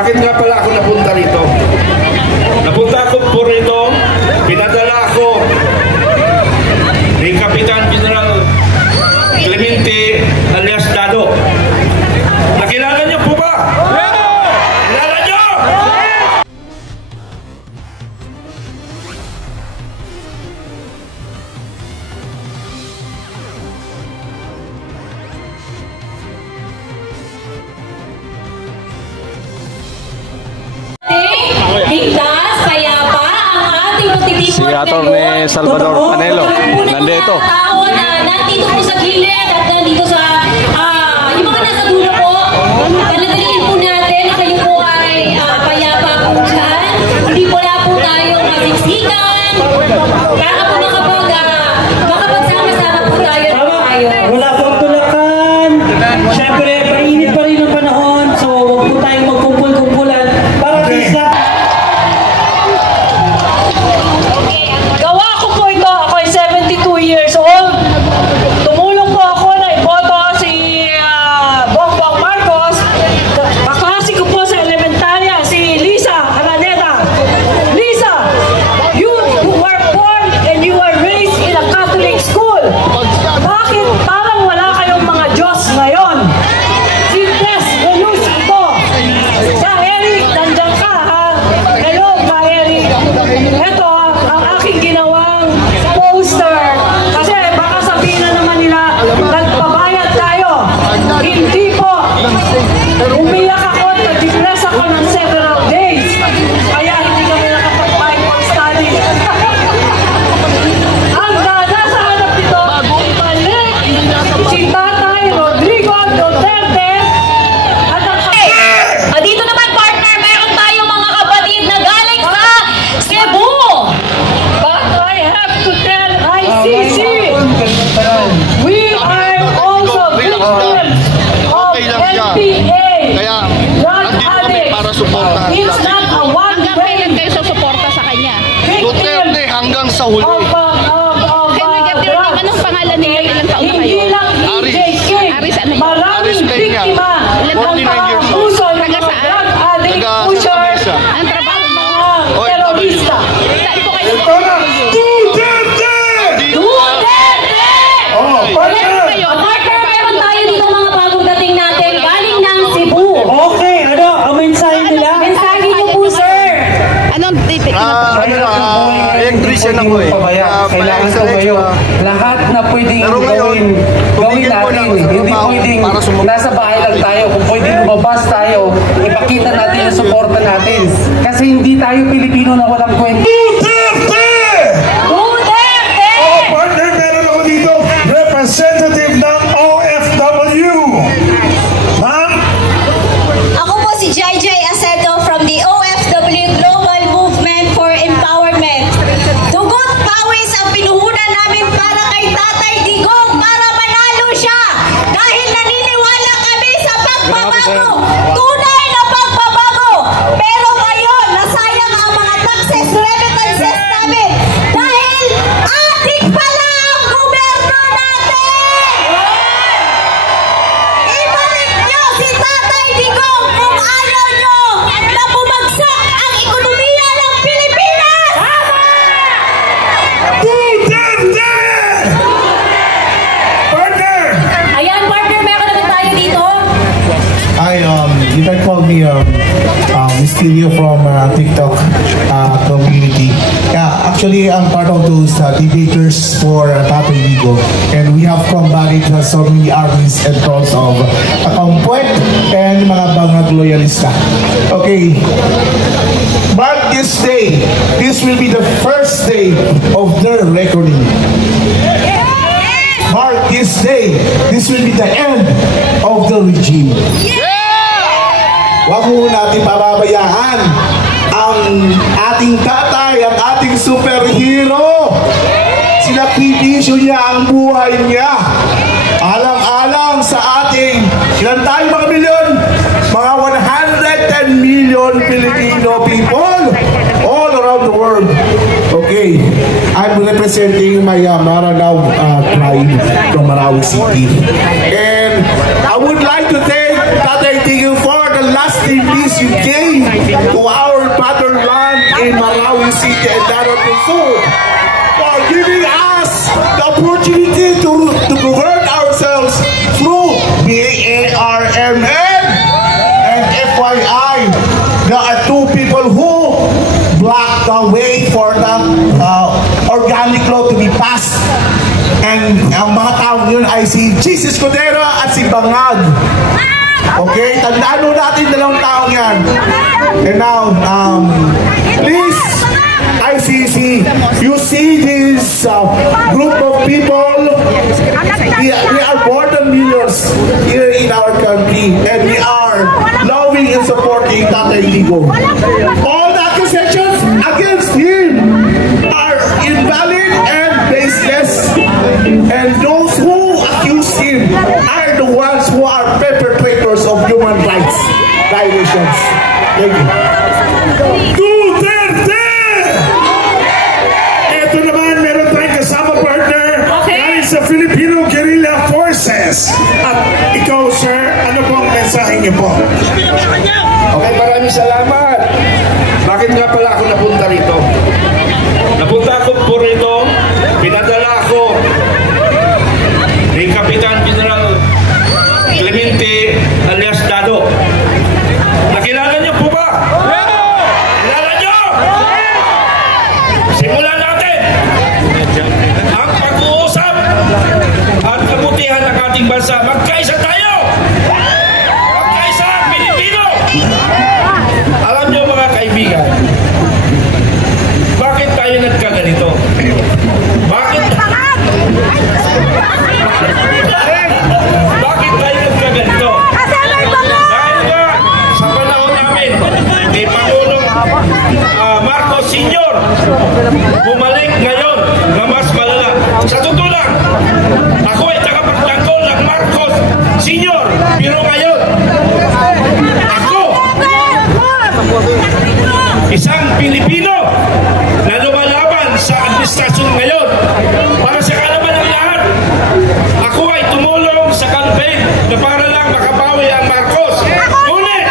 Bakit nga pala ako napunta rito? Napunta ako po rito, pinadala ako ni Kapitan General Clemente alias Dado. Nakilala niyo po ba? Kilala niyo? Ligtas, payapa, ang ating si Atty. Salvador Panelo nandito. Nandito po sa gilid at nandito sa yung mga nasa dulo po. Panatiliin po natin na kayo po ay payapa po dyan. Hindi po na po tayong masiksikan. Para po makapagsama-sama po tayo. Wala pong tulakan. Siyempre, mainit pa rin ang panahon. So, huwag po tayong magkumpul-kumpulan. Para bisa. Gawa ko po ito. Ako ay 72 years old. Tumulong po ako na iboto si Bongbong Marcos. Kaklase ko po sa elementarya, si Lisa Araneta. Lisa, you were born and you were raised in a Catholic school. Bakit parang wala kayong mga Diyos ngayon? Si Tess Venus ito. Ka Eric, nandiyan ka ha? Hello, Ka Eric. Ito ang aking ginawang poster. Kasi baka sabihin na naman nila, nagpabayad tayo. Hindi po. Umiyak ako at nag-depress ako ng several days. Kaya hindi kami nakapag-Bible study. Ang nasa hanap nito, balik si Tatay Rodrigo Duterte at ang Dito naman partner, meron tayong mga kapatid na galing sa Cebu. But I have to tell ICC, we are also victims of NPA. Kaya, nandito kami para suportahan It's not a one-way kayo susuporta sa kanya. Duterte hanggang sa huli. Anong pangalan niya? Ilang taon na kayo? Hindi lang EJK. Aris ano? Maraming biktima ng 49 years old. abuso ng mga drug addict, pusher, Ang trabaho mo? terorista. Saan po kayo? Duterte! Duterte! Partner, meron tayo dito mga bagong dating natin galing ng Cebu. Okay, ano? Ang mensahe nila? Mensahe niyo po, sir. Anong titik? Electrician ako eh. Kailangan ko kayo. Lahat na pwedeng Pero ngayon, gawin natin. Hindi pwedeng nasa bahay lang tayo. Kung pwedeng lumabas tayo, ipakita natin yung suporta natin. Kasi hindi tayo Pilipino na walang kwenta. Duterte! Duterte! Oh, partner, meron ako dito. Representative ng OFW. Ma'am? Ako po si JJ Aceto from the OFW Global Movement for Empowerment. Dugot pawis ang pinuhunan namin para kay Tatay Digong para manalo siya. Dahil naniniwala kami sa pagbabago. Tunay na pagbabago. Pero ngayon, nasayang ang mga taxes remittances namin. Dahil adik pala ang gobyerno natin. Ibalik niyo si Tatay Digong kung ayaw niyo na bumagsak ang ekonomiya ng Pilipinas! Duterte! Partner! Ayan, partner, meron naman tayo dito. Hi, you can call me Mysterio from TikTok community. Yeah, actually, I'm part of those debaters for Tatay Digong, and we have combated so many armies and calls of Kampuet and mga bangag loyalista. Okay, but this day, this will be the first day of their reckoning. Mark this day, this will be the end of the regime. Huwag mo natin pababayaan ang ating tatay, ang ating superhero. Sinakripisyo niya ang buhay niya. Alang-alang sa ating, ilan tayo mga milyon? Mga 110 million Filipino people all around the world. Okay, I'm representing my Maranao tribe from Marawi City. And I would like to thank Tatay Digong for the rest in peace you gave to our motherland in Marawi City and Darul Sur for giving us the opportunity to govern ourselves through BARMN. And FYI, there are two people who blocked the way for the organic law to be passed. And ang mga tao yun ay si Jesus Cordero at si Bangag. Okay? Tandaan mo natin dalawang taong yan. And now, please, ICC, you see this group of people, we are more than millions here in our country, and we are loving and supporting Tatay Digong. All the accusations against him are invalid and baseless, and those who accuse him are the ones who are perpetrators of human rights violations. Thank you. Duterte! Ito naman, meron tayong kasama partner galing sa Filipino Guerrilla Forces. At ikaw, sir, ano po ang mensahe niyo po? Okay, maraming salamat. Bakit nga pala ako napunta rito? Napunta ako po rito, pinadala ako ni Kapitan General Clemente alias Dado. Nakilala niyo po ba? Kilala niyo? Simulan natin ang pag-uusap at kabutihan ng ating bansa. Magkaisa tayo! Magkaisa ang Pilipino! Alam niyo mga kaibigan, bakit tayo nagkaganito? Bakit tayo nagkaganito? Dahil nga sa panahon namin ni Pangulong Marcos Sr. bumalik ngayon na mas malala. Sa totoo lang, ako ay tagapagtanggol ng Marcos Sr. Pero ngayon, ako, isang Pilipino na lumalaban sa administrasyon ngayon para sa kalaban ng lahat. Ako ay tumulong sa campaign na para lang makabawi ang Marcos. Ngunit,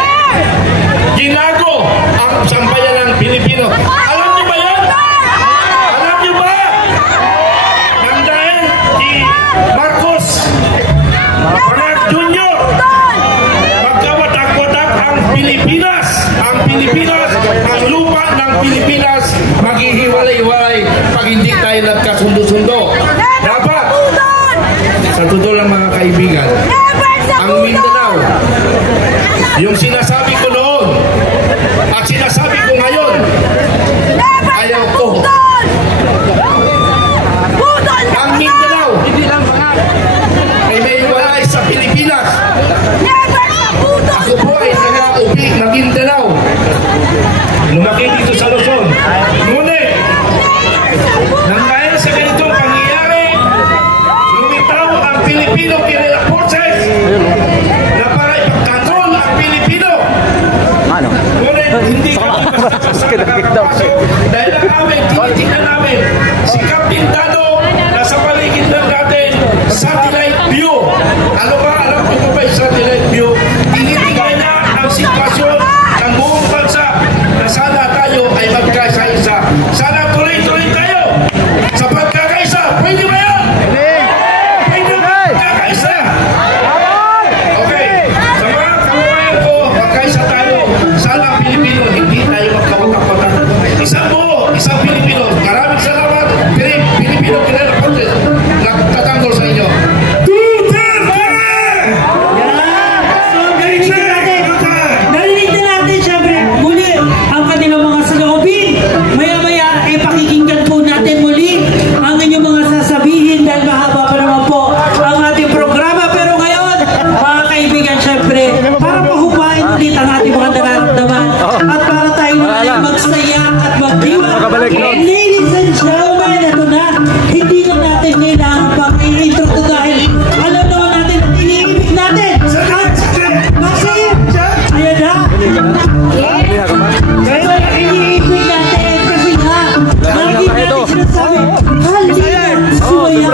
ginago ang sambayan ng Pilipino. Alam niyo ba yan? Alam niyo ba? Nang dahil si Marcos Pangat Jr. magkawatak-watak ang Pilipinas. Ang Pilipinas, ang lupa ng Pilipinas maghihiwalay-hiwalay pag hindi tayo nagkasundo-sundo. Dapat, sa totoo lang mga kaibigan, ang Mindanao, yung sinasabi ko noon at sinasabi ko ngayon, ayaw ko. Ang Mindanao ay may walay sa Pilipinas. Ako po ay taga-uwi ng Mindanao. Lumaki dito sa Luzon. Ngunit, nang dahil sa ganitong pangyayari, lumitaw ang Filipino Guerrilla Forces na para ipagtanggol ang Pilipino. Ngunit, hindi kami basta-basta nakakapasok dahil ang amin, tinitingnan namin si Captain Dado na sa paligid ng natin satellite view. Ano ba? Alam ko ba yung satellite view? Tinitingnan niya ang sitwasyon ng buong bansa na sana tayo ay magkaisa-isa. Sana tuloy-tuloy tayo sa pagkakaisa. Pwede ba yan? Pwede ba magkakaisa? Okay. Sa mga kababayan ko, magkaisa tayo. Sana ang Pilipino, hindi tayo magkawatak-watak. Isang buo, isang Pilipino. Maraming salamat. Pilipino Guerrilla Forces. Nagtatanggol sa inyo. Duterte! Narinig na natin, syempre, muli ang kanilang mga saloobin. Maya-maya, pakikinggan po natin muli ang inyong mga sasabihin dahil mahaba pa naman po ang ating programa. Pero ngayon, mga kaibigan, syempre, para pahupain ulit ang ating mga nararamdaman at para tayo na magsaya at magdiwa. Ladies and gentlemen, ito na, hindi na natin kailangan pang i-intro dahil alam naman natin ang iniibig natin. Kasi, ayan na. Kaya iniibig natin kasi nga, lagi natin sinasabi, halina, sumaya.